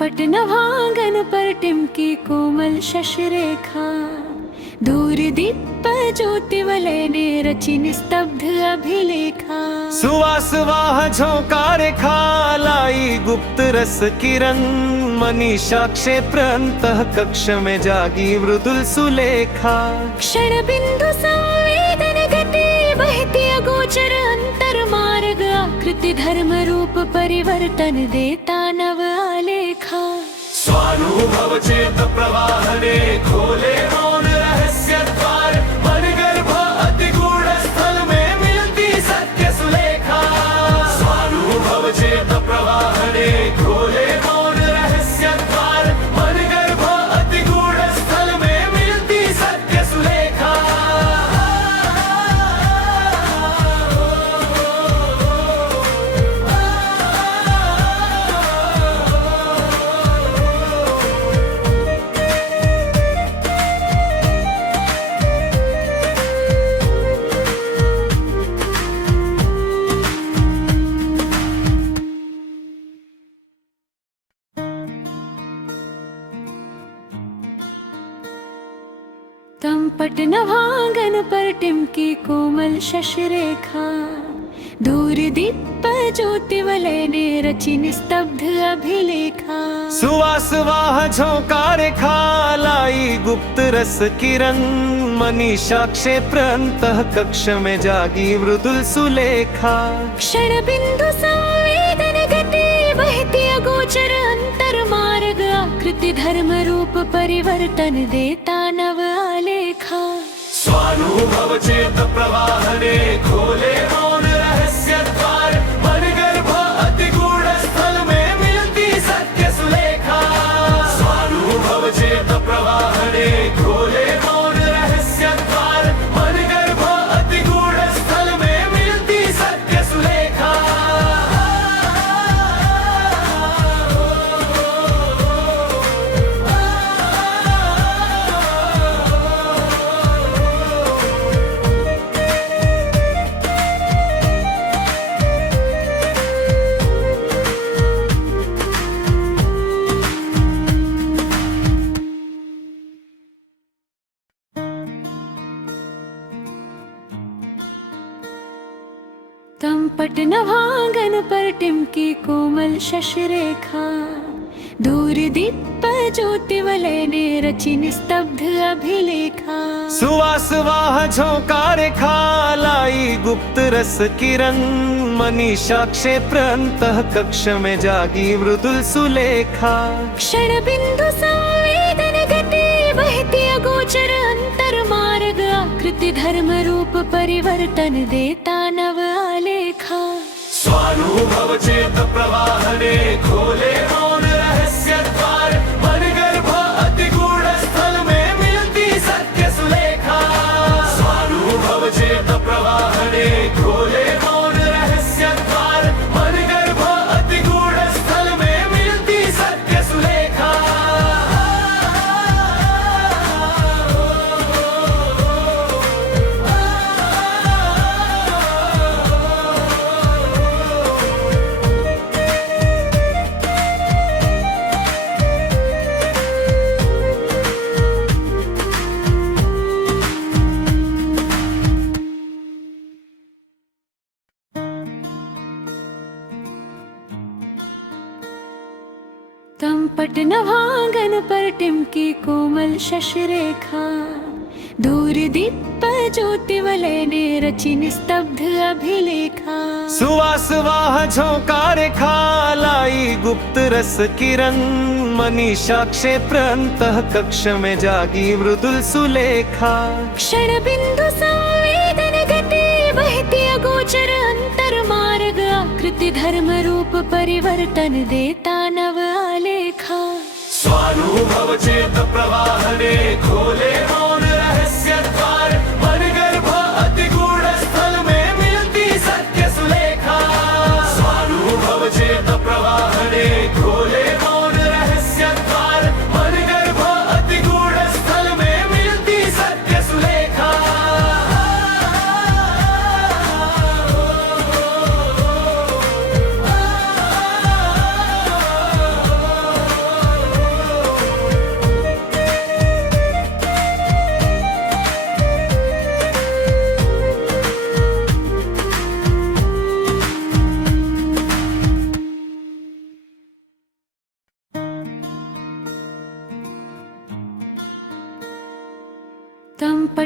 पट नभांगन पर टिमकी कोमल शशरेखा, दूर दीप ज्योति वलयने रचि निस्तब्ध अभिलेखा। सुवासवाह झोंकार खालाई गुप्त रस किरण, मनीषा क्षेत्र अंतः कक्ष में जागी मृदुल सुलेखा। क्षण बिंदु संवेदन गति बहती अगोचर अंतर मार्ग, आकृति धर्म रूप परिवर्तन देता नव आलेखा। स्वानुभव चेत प्रवाहने खोले मौन रहस्य द्वार, मन गर्भ अति गूढ़ स्थल में मिलती सत्य सुलेखा। स्वानुभव चेत प्रवाहने खोले मौन रहस्य द्वार, मन गर्भ अति गूढ़ स्थल में मिलती सत्य सुलेखा। तम पट नभांगन पर टिमकी कोमल शशरेखा, दूर दीप ज्योति वलयने रचि निस्तब्ध अभिलेखा। सुवासवाह झोंकार खालाई गुप्त रस किरण, मनीषा क्षेत्र अंतः कक्ष में जागी मृदुल सुलेखा। क्षण बिंदु संवेदन गति बहती अगोचर अंतर मार्ग, आकृति धर्म रूप परिवर्तन देता नव आलेखा। स्वानुभव चेत प्रवाहने खोले मौन रहस्य द्वार, मन गर्भ अति गूढ़ स्थल में मिलती सत्य सुलेखा। स्वानुभव चेत प्रवाहने खोले मौन रहस्य द्वार, मन गर्भ अति गूढ़ स्थल में मिलती सत्य सुलेखा। तम पट नभांगन पर टिमकी कोमल शशरेखा, दूर दीप ज्योति वलयने रचि निस्तब्ध अभिलेखा। सुवासवाह झोंकार खालाई गुप्त रस किरण, मनीषा क्षेत्र अंतः कक्ष में जागी मृदुल सुलेखा। क्षण बिंदु संवेदन गति बहती अगोचर अंतर मार्ग, आकृति धर्म रूप परिवर्तन देता नव आलेखा। स्वानुभव चेत प्रवाहने खोले मौन रहस्य द्वार, मन गर्भ अति गूढ़ स्थल में मिलती सत्य सुलेखा। स्वानुभव चेत प्रवाहने खोले मौन रहस्य द्वार, मन गर्भ अति गूढ़ स्थल में मिलती सत्य सुलेखा। तम पट नभांगन पर टिमकी कोमल शशरेखा, दूर दीप ज्योति वलयने रचि निस्तब्ध अभिलेखा। सुवासवाह झोंकार खालाई गुप्त रस किरण, मनीषा क्षेत्र अंतः कक्ष में जागी मृदुल सुलेखा। क्षण बिंदु संवेदन गति बहती अगोचर अंतर मार्ग, आकृति धर्म रूप परिवर्तन देता नव आलेखा। स्वानुभव चेत प्रवाहने खोले मौन रहस्य द्वार, मन गर्भ अति गूढ़ स्थल में मिलती सत्य सुलेखा। स्वानुभव चेत प्रवाहने खोले मौन रहस्य द्वार, मन गर्भ अति गूढ़ स्थल में मिलती सत्य सुलेखा।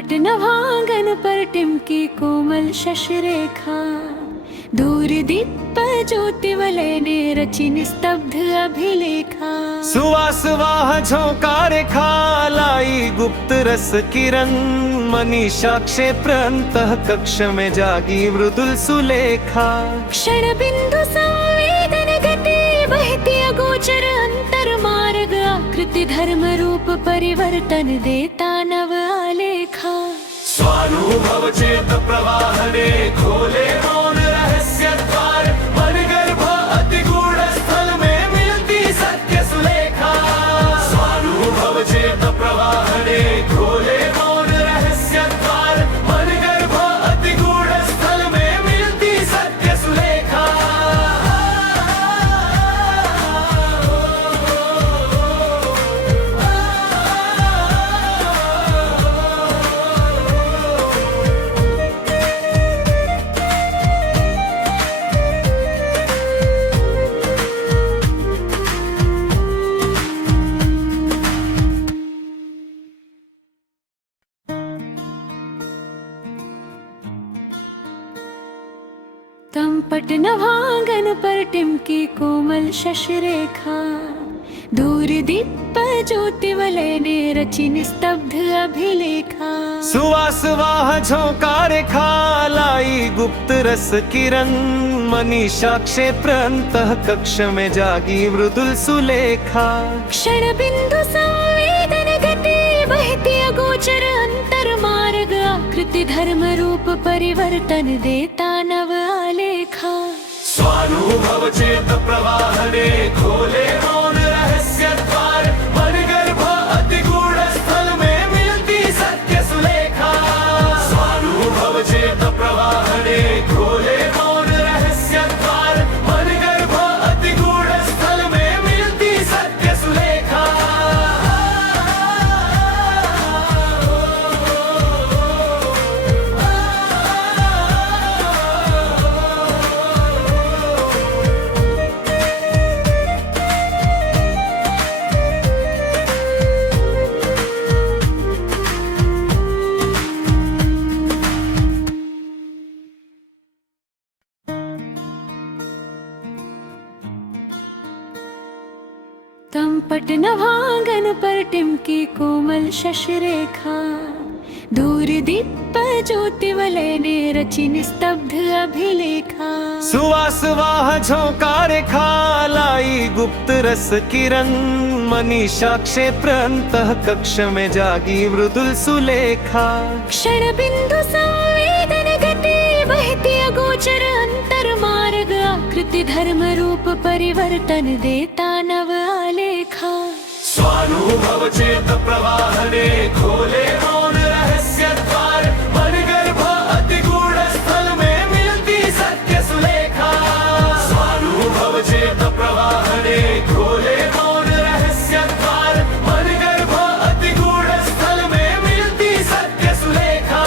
तमपट नभांगन पर टिमकी कोमल शशरेखा दूर दीप ज्योति वलय ने रची निस्तब्ध अभिलेखा सुवास वाह झोंकार लाई गुप्त रस किरण मनीषा क्षेत्र अंतः कक्ष में जागी मृदुल सुलेखा क्षण बिंदु संवेदन गति बहती अगोचर अंतर मार्ग आकृति धर्म रूप परिवर्तन देता नव आलेखा स्वानुभव चेत प्रवाहने खोले मौन रहस्य द्वार मन गर्भ अति गूढ़ स्थल में मिलती सत्य सुलेखा स्वानुभव चेत प्रवाहने खोले मौन रहस्य द्वार मन गर्भ अति गूढ़ स्थल में मिलती सत्य सुलेखा तमपट नभांगन पर टिमकी कोमल शशरेखा दूर दीप ज्योति वलय ने रची निस्तब्ध अभिलेखा सुवास वाह झोंकार लाई गुप्त रस किरण मनीषा क्षेत्र अंतः कक्ष में जागी मृदुल सुलेखा क्षण बिंदु संवेदन गति बहती अगोचर अंतर मार्ग आकृति धर्म रूप परिवर्तन देता नव आलेखा स्वानुभव चेत प्रवाहने खोले मौन रहस्य द्वार मन गर्भ अति गूढ़ स्थल में मिलती सत्य सुलेखा स्वानुभव चेत प्रवाहने खोले मौन रहस्य द्वार मन गर्भ अति गूढ़ स्थल में मिलती सत्य सुलेखा तमपट नभांगन पर टिमकी कोमल शशरेखा दूर दीप ज्योति वलय ने रची निस्तब्ध अभिलेखा सुवास वाह झोंकार लाई गुप्त रस किरण मनीषा क्षेत्र अंतः कक्ष में जागी मृदुल सुलेखा क्षण बिंदु संवेदन गति बहती अगोचर अंतर मार्ग आकृति धर्म रूप परिवर्तन देता नव आलेखा स्वानुभव चेत प्रवाहने खोले मौन रहस्य द्वार मन गर्भ अति गूढ़ स्थल में मिलती सत्य सुलेखा स्वानुभव चेत प्रवाहने खोले मौन रहस्य द्वार मन गर्भ अति गूढ़ स्थल में मिलती सत्य सुलेखा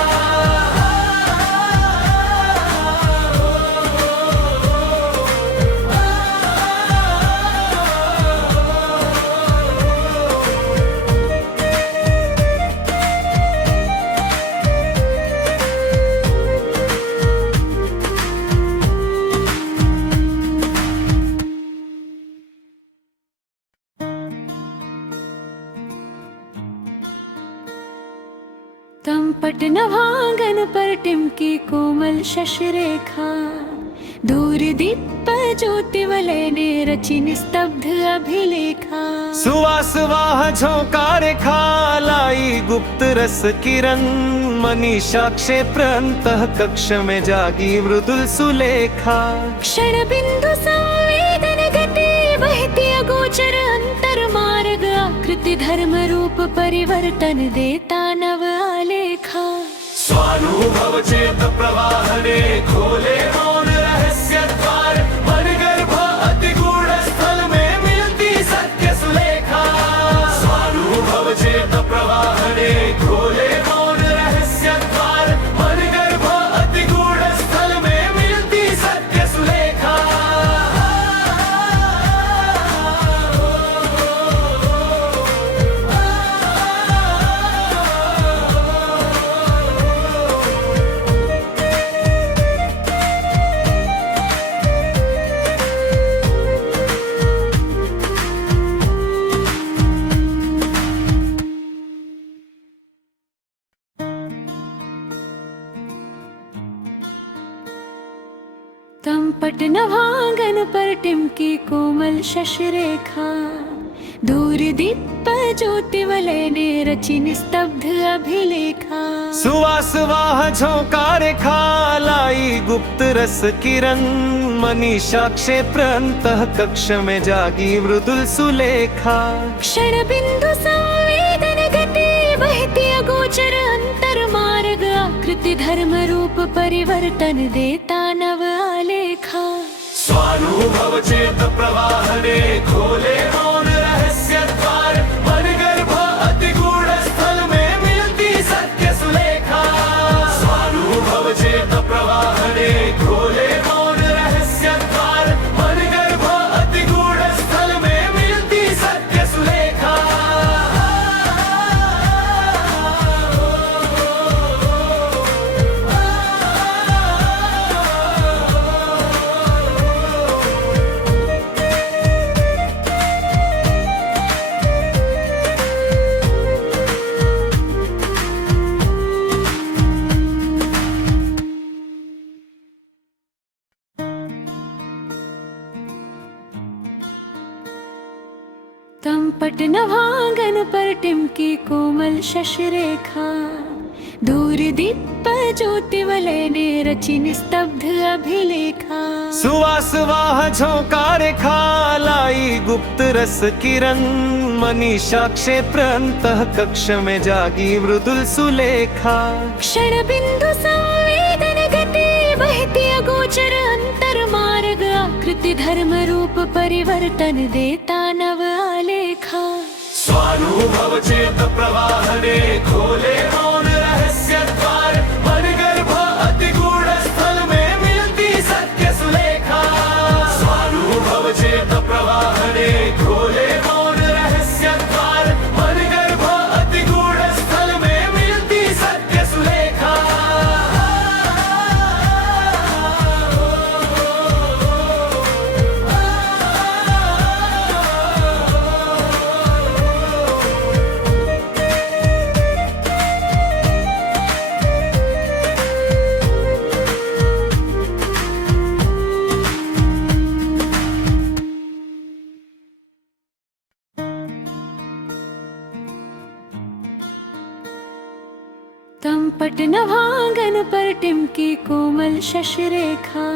तमपट नभांगन पर टिमकी कोमल शशरेखा दूर दीप ज्योति वलय ने रची निस्तब्ध अभिलेखा सुवास वाह झोंकार लाई गुप्त रस किरण मनीषा क्षेत्र अंतः कक्ष में जागी मृदुल सुलेखा क्षण बिंदु संवेदन गति बहती अगोचर अंतर मार्ग आकृति धर्म रूप परिवर्तन देता नव आलेखा स्वानुभव चेत प्रवाहने खोले मौन रहस्य द्वार मन गर्भ अति गूढ़ स्थल में मिलती सत्य सुलेखा स्वानुभव चेत प्रवाहने खोले मौन रहस्य द्वार मन गर्भ अति गूढ़ स्थल में मिलती सत्य सुलेखा तमपट नभांगन पर टिमकी कोमल शशरेखा दूर दीप ज्योति वलयने रचि निस्तब्ध अभिलेखा सुवास वाह झोंकार लाई गुप्त रस किरण मनीषा क्षेत्र अंतः कक्ष में जागी मृदुल सुलेखा क्षण बिंदु संवेदन गति बहती अगोचर अंतर मार्ग आकृति धर्म रूप परिवर्तन देता नव आलेखा स्वानुभव चेत प्रवाहने खोले मौन रहस्य द्वार मन गर्भ अति गूढ़ स्थल में मिलती सत्य सुलेखा स्वानुभव चेत प्रवाहने खोले मौन रहस्य द्वार मन गर्भ अति गूढ़ स्थल में मिलती सत्य सुलेखा तमपट नभांगन पर टिमकी कोमल शशरेखा दूर दीप ज्योति वलयने रचि निस्तब्ध अभिलेखा सुवास वाह झोंकार लाई गुप्त रस किरण मनीषा क्षेत्र अंतः कक्ष में जागी मृदुल सुलेखा क्षण बिंदु संवेदन गति बहती अगोचर अंतर मार्ग आकृति धर्म रूप परिवर्तन देता नव आलेखा स्वानुभव चेत प्रवाहने खोले मौन रहस्य द्वार मन गर्भ अति गूढ़ स्थल में मिलती सत्य सुलेखा स्वानुभव चेत प्रवाहने खोले मौन रहस्य द्वार मन गर्भ अति गूढ़ स्थल में मिलती सत्य सुलेखा तमपट नभांगन पर टिमकी कोमल शशरेखा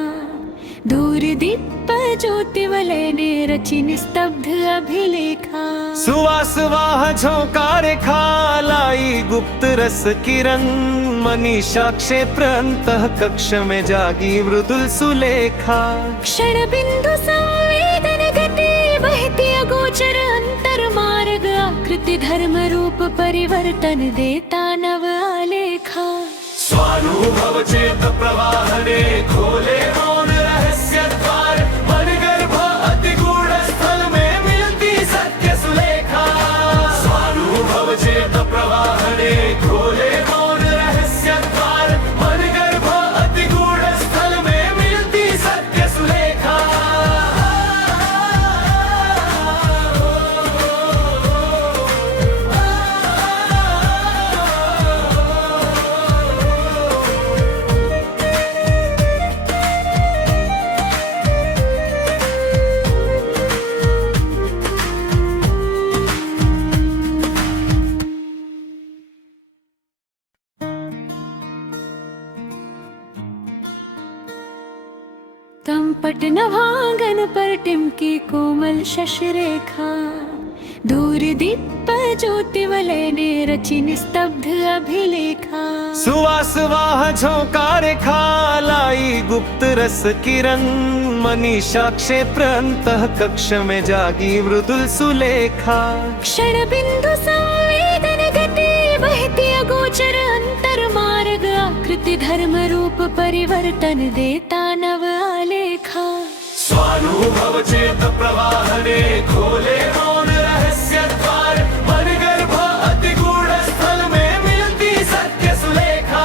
दूर दीप ज्योति वलयने रचि निस्तब्ध अभिलेखा सुवास वाह झोंकार लाई गुप्त रस किरण मनीषा क्षेत्र अंतः कक्ष में जागी मृदुल सुलेखा क्षण बिंदु संवेदन गति बहती अगोचर अंतर मार्ग आकृति धर्म रूप परिवर्तन देता नव आलेखा स्वानुभव चेत प्रवाहने खोले मौन रहस्य द्वार मन गर्भ अति गूढ़ स्थल में मिलती सत्य सुलेखा स्वानुभव चेत प्रवाहने खोले मौन रहस्य द्वार मन गर्भ अति गूढ़ स्थल में मिलती सत्य सुलेखा तमपट नभांगन पर टिमकी कोमल शशरेखा दूर दीप ज्योति वलयने रचि निस्तब्ध अभिलेखा सुवास वाह झोंकार लाई गुप्त रस किरण मनीषा क्षेत्र अंतः कक्ष में जागी मृदुल सुलेखा क्षण बिंदु संवेदन गति बहती अगोचर अंतर मार्ग आकृति धर्म रूप परिवर्तन देता नव आलेखा स्वानुभव चेत प्रवाहने खोले मौन रहस्य द्वार मन गर्भ अति गूढ़ स्थल में मिलती सत्य सुलेखा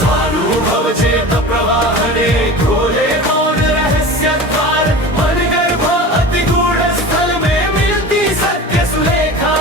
स्वानुभव चेत प्रवाहने खोले मौन रहस्य द्वार मन गर्भ अति गूढ़ स्थल में मिलती सत्य सुलेखा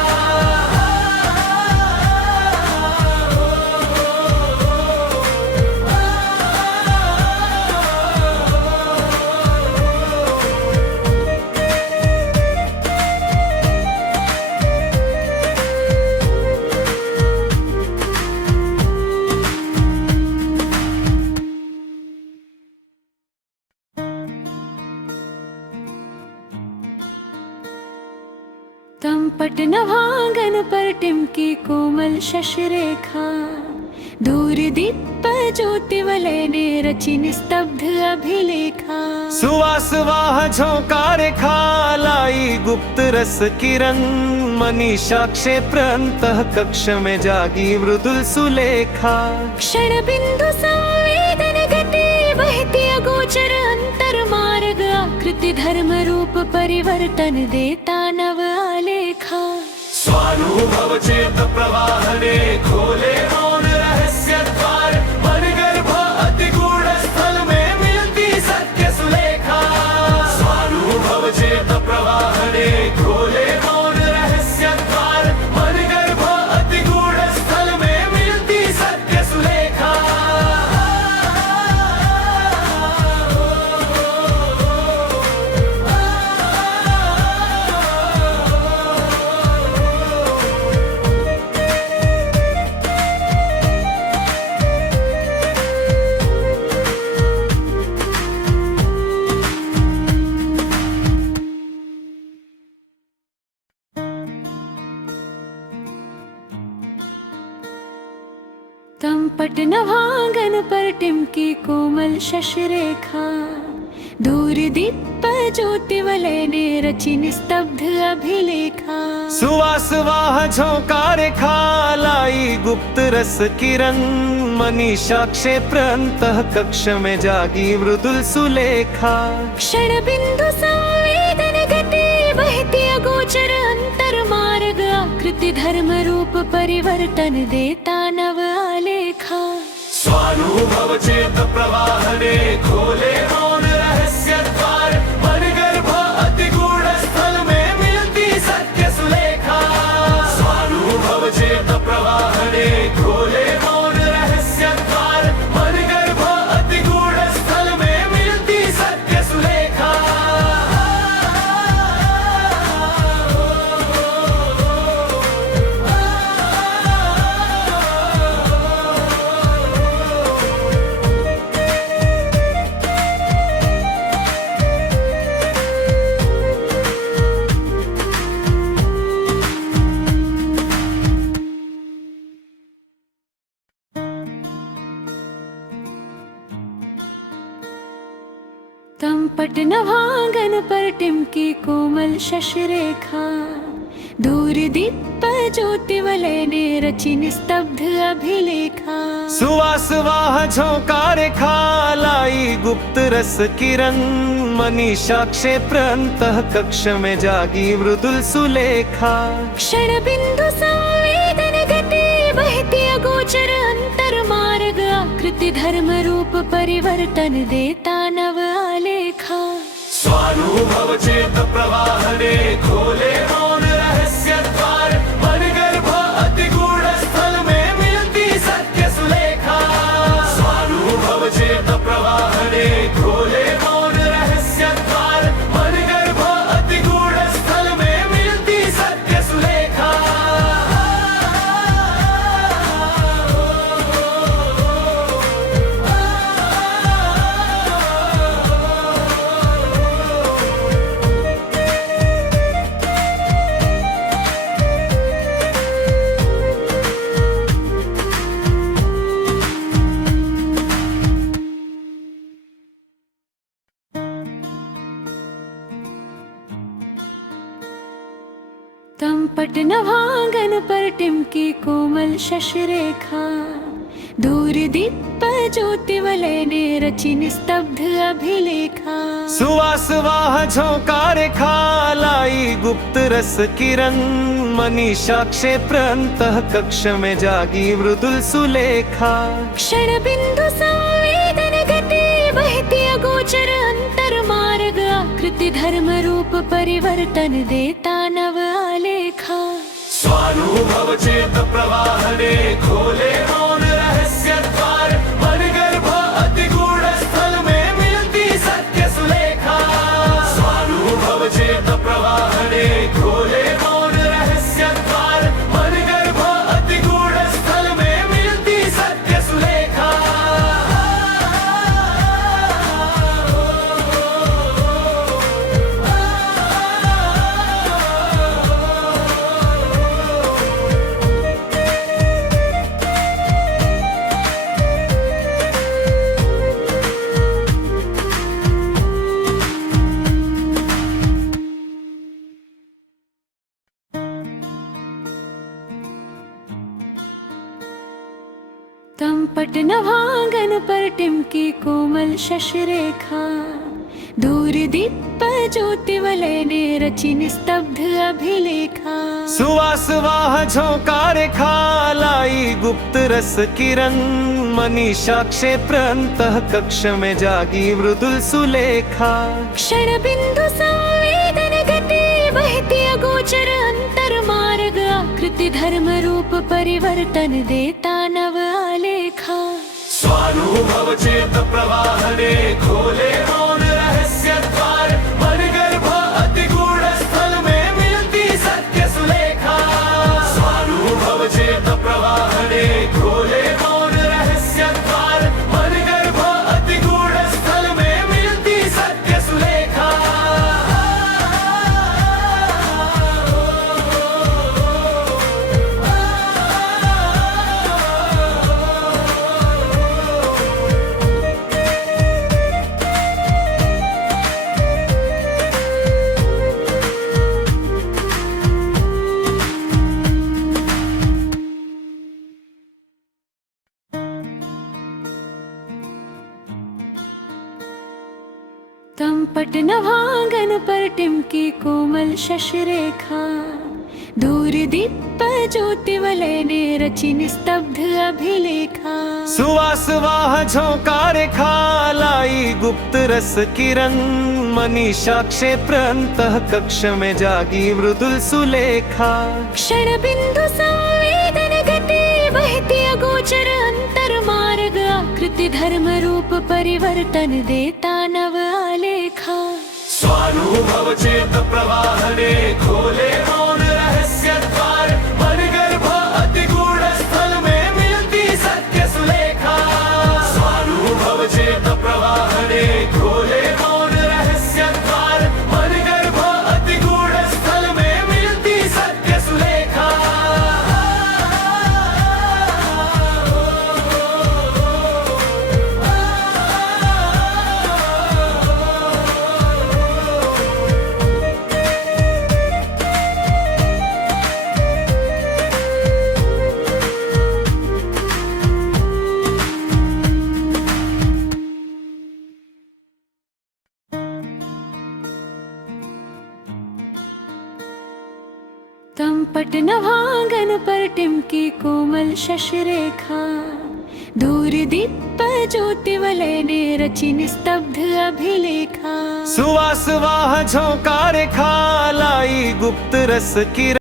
तमपट नभांगन पर टिमकी कोमल शशरेखा दूर दीप ज्योति वलयने रचि निस्तब्ध अभिलेखा सुवासवाह झोंकार खालाई गुप्त रस किरण मनीषा क्षेत्र अंतः कक्ष में जागी मृदुल सुलेखा क्षण बिंदु संवेदन गति बहती अगोचर अंतर मार्ग आकृति धर्म रूप परिवर्तन देता नव आलेखा स्वानुभव चेत प्रवाहने खोले मौन रहस्य द्वार मन गर्भ अति गूढ़ स्थल में मिलती सत्य सुलेखा स्वानुभव चेत प्रवाहने खोले मौन रहस्य द्वार मन गर्भ अति गूढ़ स्थल में मिलती सत्य सुलेखा तमपट नभांगन पर टिमकी कोमल शशरेखा दूर दीप ज्योति वलयने रचि निस्तब्ध अभिलेखा सुवासवाह झोंकार खालाई गुप्त रस किरण मनीषा क्षेत्र अंतः कक्ष में जागी मृदुल सुलेखा क्षण बिंदु संवेदन गति बहती अगोचर अंतर मार्ग आकृति धर्म रूप परिवर्तन देता नव आलेखा स्वानुभव चेत प्रवाहने खोले मौन रहस्य द्वार मन गर्भ अति गूढ़ स्थल में मिलती सत्य सुलेखा स्वानुभव चेत प्रवाहने खोले मौन रहस्य द्वार मन गर्भ अति गूढ़ स्थल में मिलती सत्य सुलेखा तमपट नभांगन पर टिमकी कोमल शशरेखा दूर दीप ज्योति वलयने रचि निस्तब्ध अभिलेखा सुवासवाह झोंकार खालाई गुप्त रस किरण मनीषा क्षेत्र अंतः कक्ष में जागी मृदुल सुलेखा क्षण बिंदु संवेदन गति बहती अगोचर अंतर मार्ग आकृति धर्म रूप परिवर्तन देता नव आलेखा स्वानुभव चेत प्रवाहने खोले मौन रहस्य द्वार मन गर्भ अति गूढ़ स्थल में मिलती सत्य सुलेखा स्वानुभव चेत प्रवाहने खोले मौन रहस्य द्वार मन गर्भ अति गूढ़ स्थल में मिलती सत्य सुलेखा तमपट नभांगन पर टिमकी कोमल शशरेखा दूर दीप ज्योति वलयने रचि निस्तब्ध अभिलेखा सुवासवाह झोंकार खालाई गुप्त रस किरण मनीषा क्षेत्र अंतः कक्ष में जागी मृदुल सुलेखा क्षण बिंदु संवेदन गति बहती अगोचर अंतर मार्ग आकृति धर्म रूप परिवर्तन देता नव आलेखा स्वानुभव चेत प्रवाहने खोले मौन रहस्य द्वार मन गर्भ अति गूढ़ स्थल में मिलती सत्य सुलेखा स्वानुभव चेत प्रवाहने खोले मौन रहस्य द्वार मन गर्भ अति गूढ़ स्थल में मिलती सत्य सुलेखा तमपट नभांगन पर टिमकी कोमल शशरेखा दूर दीप ज्योति वलय ने रची निस्तब्ध अभिलेखा सुवास वाह झोंकार लाई गुप्त रस किरण मनीषा क्षेत्र अंतः कक्ष में जागी मृदुल सुलेखा क्षण बिंदु संवेदन गति बहती अगोचर अंतर मार्ग आकृति धर्म रूप परिवर्तन देता नव आलेखा स्वानुभव चेत प्रवाहने खोले मौन रहस्य द्वार मन गर्भ अति गूढ़ स्थल में मिलती सत्य सुलेखा स्वानुभव चेत प्रवाहने खोले मौन रहस्य द्वार मन गर्भ अति गूढ़ स्थल में मिलती सत्य सुलेखा तमपट नभांगन पर टिमकी कोमल शशरेखा दूर दीप ज्योति वलय ने रची निस्तब्ध अभिलेखा सुवास वाह झोंकार लाई गुप्त रस किरण मनीषा क्षेत्र अंतः कक्ष में जागी मृदुल सुलेखा क्षण बिंदु संवेदन गति बहती अगोचर अंतर मार्ग आकृति धर्म रूप परिवर्तन देता नव आलेखा स्वानुभव चेत प्रवाहने खोले मौन रहस्य द्वार मन गर्भ अति गूढ़ स्थल में मिलती सत्य सुलेखा स्वानुभव चेत प्रवाहने खोले मौन रहस्य द्वार मन गर्भ अति गूढ़ स्थल में मिलती सत्य सुलेखा तमपट नभांगन पर टिमकी कोमल शशरेखा दूर दीप ज्योति वलय ने रची निस्तब्ध अभिलेखा सुवास वाह झोंकार लाई गुप्त रस किरण